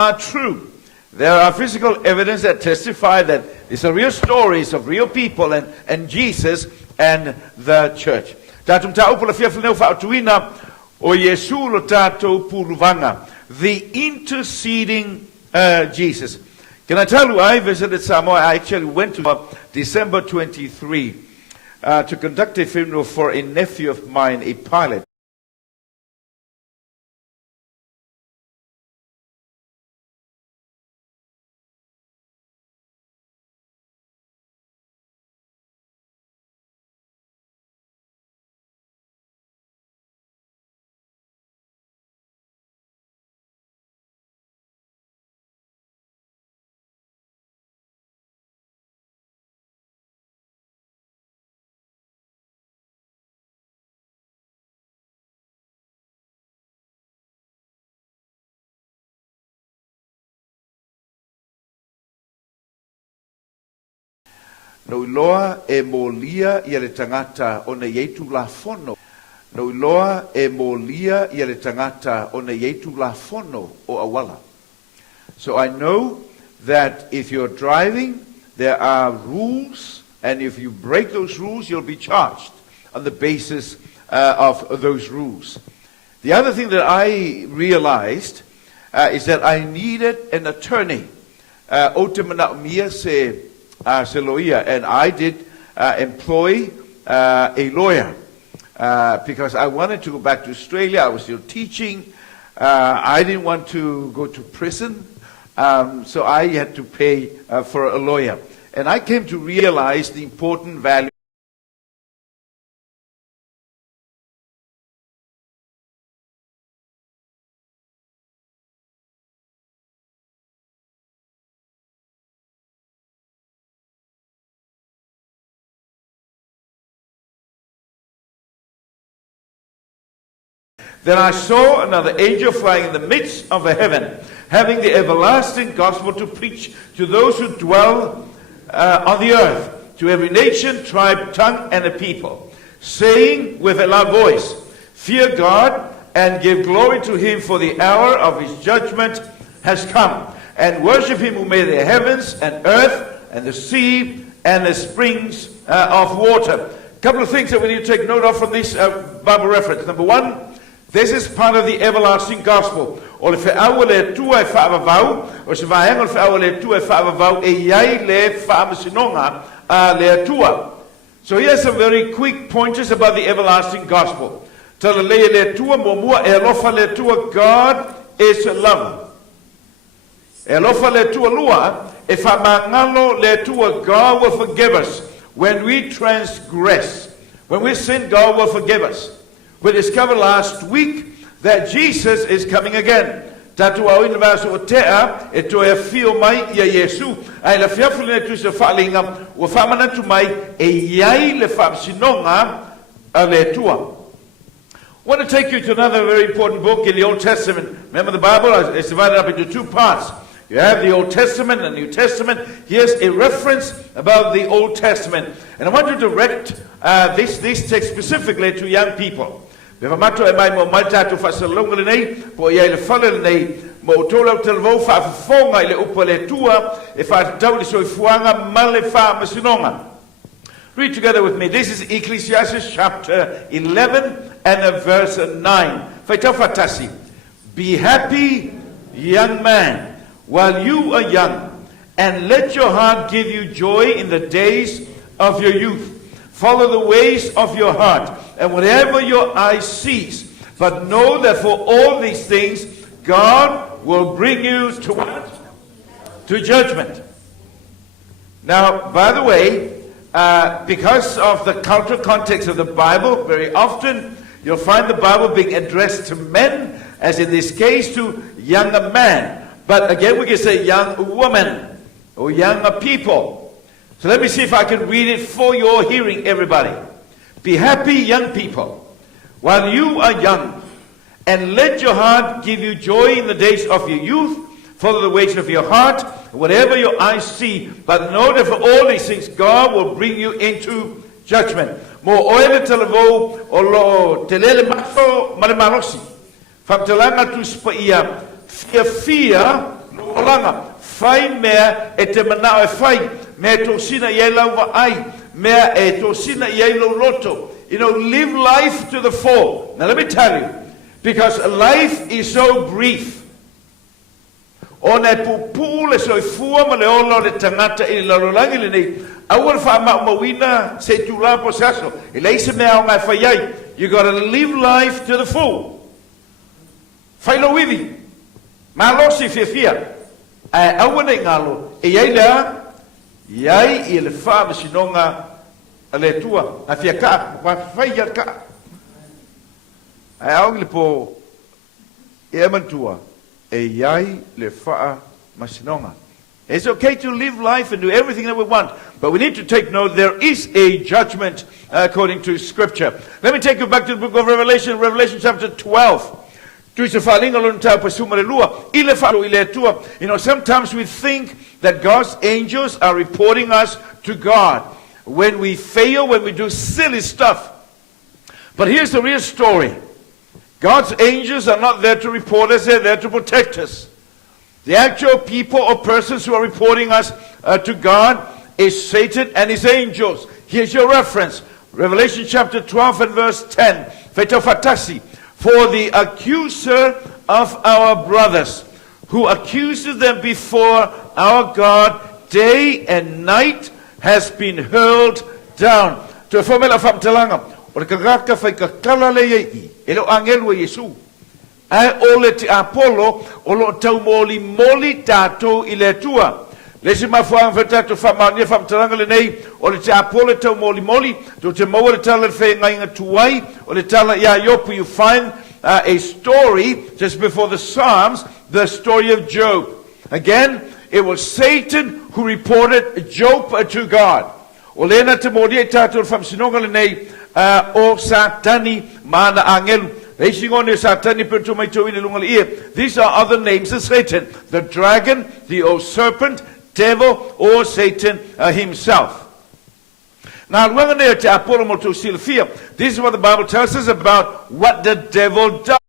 are true. There are physical evidence that testify that these are real stories of real people and Jesus and the church. Tatum taupula fiaflneu fa'atuina o Yesu lo tatou puluvanga. The interceding Jesus. Can I tell you, I visited Samoa. I actually went to December 23 to conduct a funeral for a nephew of mine, a pilot. No iloa e molia ia le tangata o ne yetu la fono. No iloa e molia ia le tangata o ne yetu la fono o awala. So I know that if you're driving, there are rules, and if you break those rules, you'll be charged on the basis of those rules. The other thing that I realized is that I needed an attorney. Otemana mia se Seloia, and I did employ a lawyer because I wanted to go back to Australia. I was still teaching. I didn't want to go to prison, so I had to pay for a lawyer. And I came to realize the important value. Then I saw another angel flying in the midst of the heaven, having the everlasting gospel to preach to those who dwell on the earth, to every nation, tribe, tongue, and a people, saying with a loud voice, "Fear God and give glory to him, for the hour of his judgment has come, and worship him who made the heavens and earth and the sea and the springs of water." A couple of things that we need to take note of from this Bible reference. Number one, this is part of the everlasting gospel. O le whaau le tua e whaavavau, o se vaenga le whaau le tua e whaavavau, e iai le whaamasinonga le tua. So here's some very quick pointers about the everlasting gospel. Tala le tua momua e alofa le tua, God is love. E alofa le tua lua, e whamangalo le tua, God will forgive us. When we transgress, when we sin, God will forgive us. We discovered last week that Jesus is coming again. Tatu au ina vaso o tea, e to e fio mai ia Yesu. Ai la fiafu le tu se whaalinga, ua whamanatu mai, e iai le whaamsinonga a le tua. I want to take you to another very important book in the Old Testament. Remember the Bible is divided up into two parts. You have the Old Testament and the New Testament. Here's a reference about the Old Testament. And I want to direct this text specifically to young people. Beva mato e mai mo malta tu fasalonga le nei, po ia le fale le nei, mo tola telvo fa fonga ile upa le tua, e fa tau le soifuanga male fa masinonga. Read together with me. This is Ecclesiastes chapter 11 and verse 9. Faitau fatasi. Be happy, young man, while you are young, and let your heart give you joy in the days of your youth. Follow the ways of your heart, and whatever your eye sees. But know that for all these things, God will bring you to what? To judgment. Now, by the way, because of the cultural context of the Bible, very often you'll find the Bible being addressed to men, as in this case to younger men. But again, we can say young woman or younger people. So let me see if I can read it for your hearing, everybody. Be happy, young people, while you are young, and let your heart give you joy in the days of your youth. Follow the ways of your heart, whatever your eyes see. But know that for all these things, God will bring you into judgment. Mo oele televo o lo telele maso male malosi. Fam telanga tu spaia fia olanga fai mea e te manao e fai mea tosina i lau wa ai mea e tosina i lau loto. You know, live life to the full. Now let me tell you, because life is so brief. O ne pupu le soifua ma le olo le tangata i larolangi le nei. Awal fa mawina se tula po saso. Ilai se mea o ngai fai. You got to live life to the full. Fai lo wivi. Ma lo si fia. Awane ngalo. E iai lea. Iai i le fa masinonga ale tua. A fia ka. Wa fai ya ka. Au le po. E amantua. E iai le fa masinonga. It's okay to live life and do everything that we want, but we need to take note there is a judgment according to Scripture. Let me take you back to the book of Revelation, Revelation chapter 12. You know, sometimes we think that God's angels are reporting us to God when we fail, when we do silly stuff. But here's the real story. God's angels are not there to report us, they're there to protect us. The actual people or persons who are reporting us to God is Satan and his angels. Here's your reference. Revelation chapter 12 and verse 10. Fetofatasi. For the accuser of our brothers, who accuses them before our God day and night, has been hurled down. To formula fam talanga. O kagaka fai kakala le yei. Elo angel wa Yesu. Ai ole te Apollo o lo tau moli tato i le tua. Le si mafuang fetato famania fam talanga le nei o le te Apollo tau moli to te maua le tala le whai ngai ngatuai o le tala ia yopu. You find a story just before the Psalms, the story of Job. Again, it was Satan who reported Job to God. O lena te moli tato fam sinonga le nei o satani mana angelu. These are other names of Satan. The dragon, the old serpent, devil, or Satan himself. Now, this is what the Bible tells us about what the devil does.